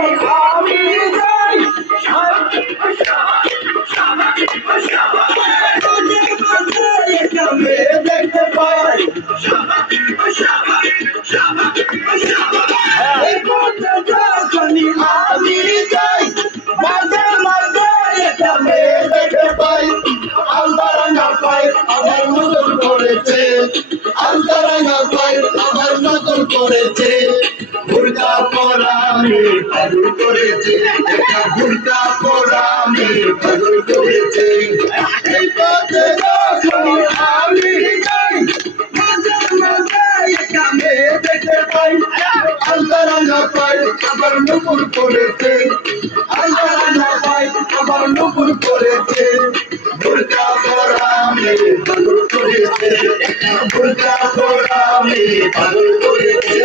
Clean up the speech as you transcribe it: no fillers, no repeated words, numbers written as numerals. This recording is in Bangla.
আমি যাই একটা মেয়ে দেখতে পাই এই পথে যখনই আমি যাই মাঝে মাঝে একটা মেয়ে দেখতে পাই আলতারাঙ্গা পাই আবার নজর করেছে আলতারাঙ্গা পাই আবার নজর করেছে বুরকা পরা মেয়ে পাগল করেছে একটা বুরকা পরা মেয়ে পাগল করেছে এই পথে যখনই আমি যাই মাঝে মাঝে একটা মেয়ে দেখতে পাই আলতারাঙ্গা পাই আবার নজর করেছে আলতারাঙ্গা পাই আবার নজর করেছে বুরকা পরা মেয়ে পাগল করেছে বুরকা পরা মেয়ে পাগল করেছে